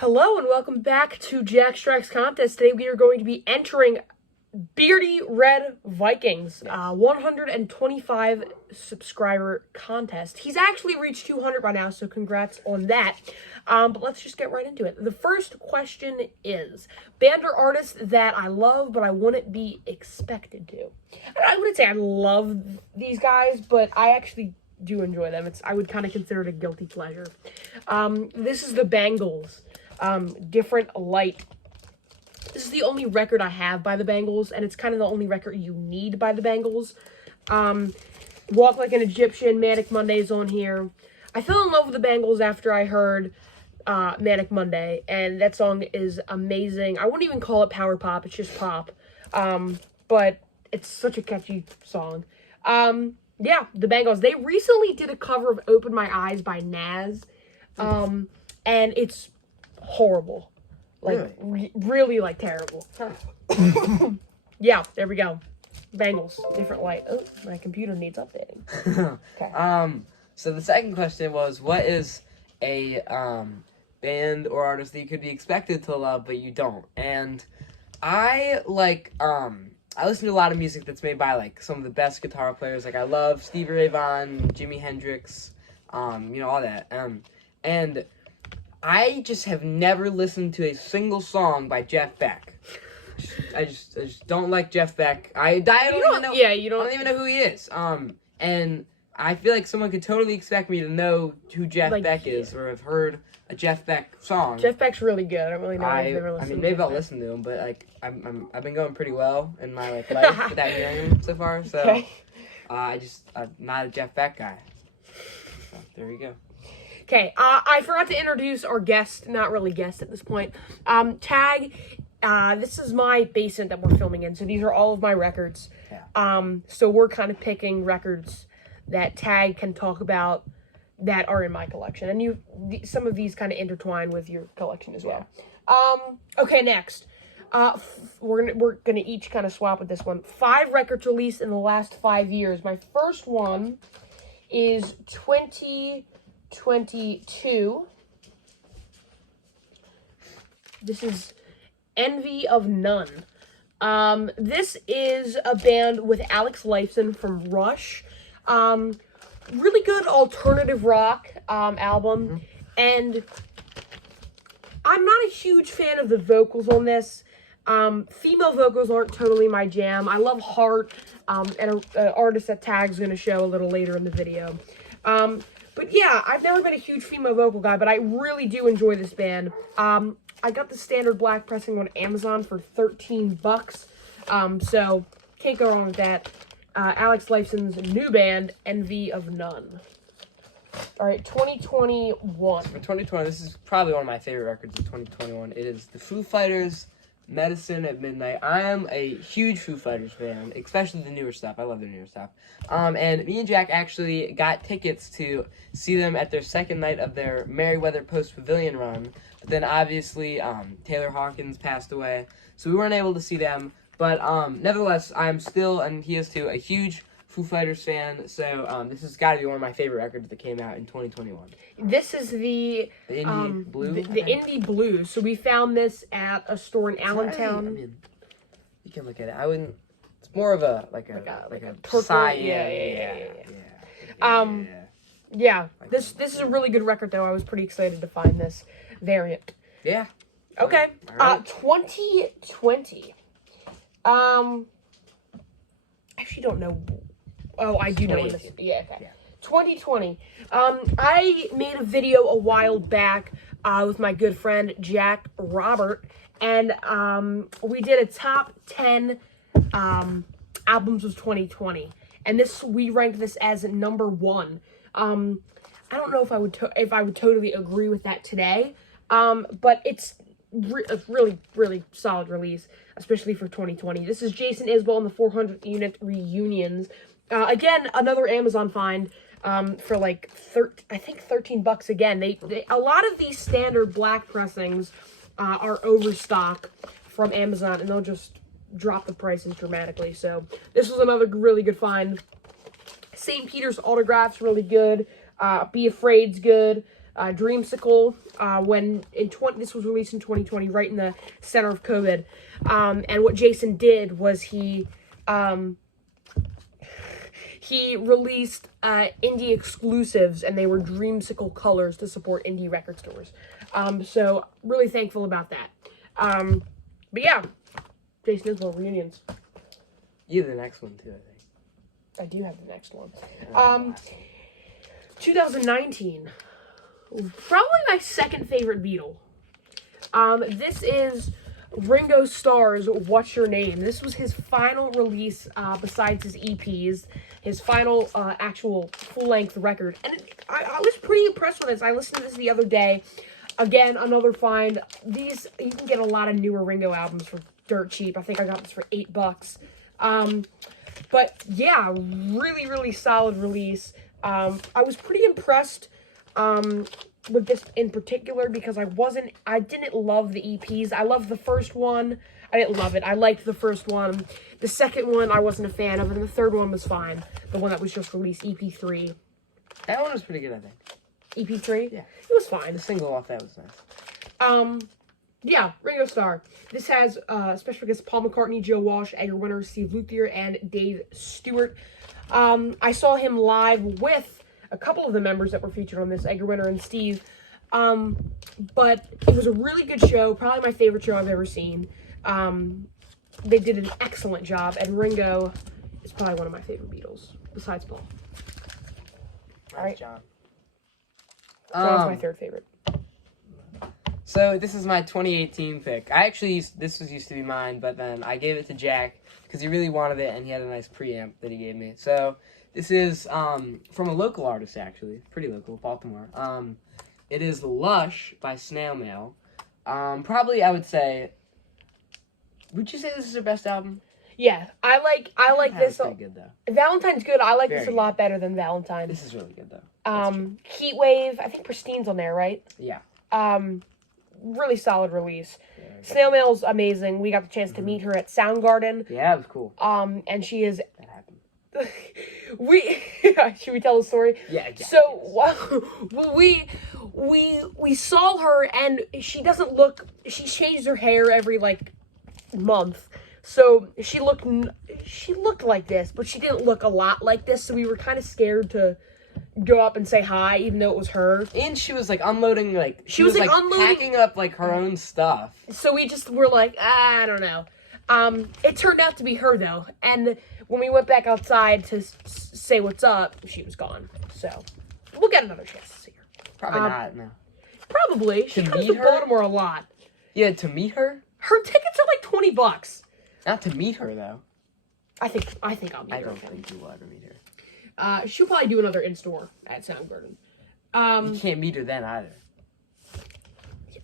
Hello and welcome back to Jack Strikes Contest. Today we are going to be entering Beardy Red Vikings, 125 subscriber contest. He's actually reached 200 by now, so congrats on that. But let's just get right into it. The first question is, band or artist that I love but I wouldn't be expected to. I wouldn't say I love these guys, but I actually do enjoy them. I would kind of consider it a guilty pleasure. This is the Bangles. Different Light. This is the only record I have by the Bangles, and it's kind of the only record you need by the Bangles. Walk Like an Egyptian, Manic Monday's on here. I fell in love with the Bangles after I heard Manic Monday, and that song is amazing. I wouldn't even call it power pop, it's just pop. But it's such a catchy song. Yeah, the Bangles. They recently did a cover of Open My Eyes by Nas, and it's horrible. Like, really, like, terrible. Yeah, there we go. Bangles, Different Light. Oh, my computer needs updating. Okay. So the second question was, what is a, band or artist that you could be expected to love, but you don't? And I listen to a lot of music that's made by, like, some of the best guitar players. Like, I love Stevie Ray Vaughan, Jimi Hendrix, all that. And I just have never listened to a single song by Jeff Beck. I just don't like Jeff Beck. I don't even know. Yeah, you don't. I don't even know who he is. And I feel like someone could totally expect me to know who Jeff Beck is, or have heard a Jeff Beck song. Jeff Beck's really good. I don't really know if I've ever listened. Maybe I'll listen to him, but like I've been going pretty well in my life without hearing him so far. So okay. I'm not a Jeff Beck guy. So there you go. Okay, I forgot to introduce our guest, not really guest at this point. Tag, this is my basement that we're filming in, so these are all of my records. Yeah. So we're kind of picking records that Tag can talk about that are in my collection. And some of these kind of intertwine with your collection as well. Okay, next. We're gonna each kind of swap with this one. 5 records released in the last 5 years. My first one is 2022. This is Envy of None. This is a band with Alex Lifeson from Rush. Really good alternative rock album. And I'm not a huge fan of the vocals on this. Female vocals aren't totally my jam. I love Heart, and an artist that Tag's going to show a little later in the video. But yeah, I've never been a huge female vocal guy, but I really do enjoy this band. I got the standard black pressing on Amazon for $13. So can't go wrong with that. Alex Lifeson's new band, Envy of None. All right, 2021. For 2020, this is probably one of my favorite records of 2021. It is the Foo Fighters' Medicine at Midnight. I am a huge Foo Fighters fan, especially the newer stuff. I love their newer stuff. And me and Jack actually got tickets to see them at their second night of their Merriweather Post Pavilion run. But then obviously Taylor Hawkins passed away, so we weren't able to see them. But nevertheless, I'm still, and he is too, a huge Foo Fighters fan. So this has got to be one of my favorite records that came out in 2021. This is the Indie Blue? The Indie Blue. So we found this at a store in Allentown. I mean, you can look at it. I wouldn't. It's more of a like a purple. cyan. Yeah. This is a really good record though. I was pretty excited to find this variant. Yeah. Okay. Right. 2020. I actually don't know. Oh, I do know when this. Yeah. Okay. Yeah. 2020. I made a video a while back with my good friend Jack Robert, and we did a top 10 albums of 2020, and we ranked this as number 1. I don't know if I would totally agree with that today, but it's a really, really solid release, especially for 2020. This is Jason Isbell and the 400 Unit Reunions. Again, another Amazon find. For like $13 again. A lot of these standard black pressings are overstock from Amazon, and they'll just drop the prices dramatically. So this was another really good find. St. Peter's Autograph's really good. Be Afraid's good. Dreamsicle, this was released in 2020, right in the center of COVID. And what Jason did was he released indie exclusives, and they were Dreamsicle colors to support indie record stores. So really thankful about that. But yeah, Jason Isbell reunions. You have the next one too, I think. I do have the next one. 2019. Probably my second favorite Beatle. This is Ringo Starr's What's Your Name. This was his final release, besides his EPs, his final actual full-length record. And I was pretty impressed with this. I listened to this the other day. Again, another find. You can get a lot of newer Ringo albums for dirt cheap. I think I got this for $8. But yeah, really, really solid release. I was pretty impressed with this in particular because I didn't love the EPs. I loved the first one. I didn't love it. I liked the first one. The second one I wasn't a fan of, and the third one was fine. The one that was just released, EP3. That one was pretty good, I think. EP3? Yeah. It was fine. The single off that was nice. Yeah, Ringo Starr. This has special guests Paul McCartney, Joe Walsh, Edgar Winter, Steve Luthier, and Dave Stewart. I saw him live with a couple of the members that were featured on this, Edgar Winter and Steve. But it was a really good show, probably my favorite show I've ever seen. They did an excellent job, and Ringo is probably one of my favorite Beatles, besides Paul. All right, John. John's my third favorite. So this is my 2018 pick. This used to be mine, but then I gave it to Jack because he really wanted it, and he had a nice preamp that he gave me. So this is from a local artist, actually, pretty local, Baltimore. It is Lush by Snail Mail. Probably, I would say. Would you say this is their best album? Yeah, I like this. Pretty good though. Valentine's good. I like Very this a lot better than Valentine. This is really good though. Heat Wave. I think Pristine's on there, right? Yeah. Really solid release. Snail Mail's amazing. We got the chance to meet her at Soundgarden. Yeah, it was cool. And she is. That happened. Should we tell the story? Yeah. So we saw her, and she doesn't look. She changes her hair every month. So she looked like this, but she didn't look a lot like this. So we were kind of scared to go up and say hi, even though it was her. And she was unloading, she was unloading, packing up her own stuff. So we just were like, I don't know. It turned out to be her though, and when we went back outside to say what's up, she was gone. So we'll get another chance to see her. Probably not. No. Probably. She comes meet to her? Baltimore a lot. Yeah, to meet her. Her tickets are $20. Not to meet her though. I think I'll meet her. I don't think you will ever meet her. She'll probably do another in-store at Soundgarden. You can't meet her then either.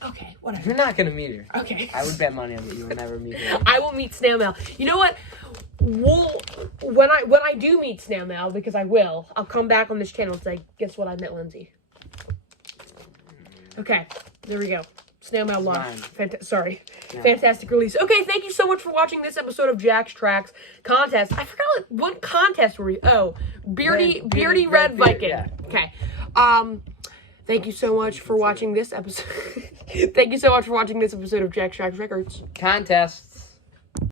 Okay, whatever. You're not gonna meet her. Okay. I would bet money on that you will never meet her. I will meet Snail Mail. You know what? When I do meet Snail Mail, because I'll come back on this channel and say, guess what? I met Lindsay. Okay, there we go. Snail Mail Lush. Fantastic release. Okay, thank you so much for watching this episode of Jack's Tracks Contest. I forgot what contest were we? Oh, Beardy Red Viking. Yeah. Okay. Thank you so much for watching this episode. Thank you so much for watching this episode of Jack's Tracks Records. Contest.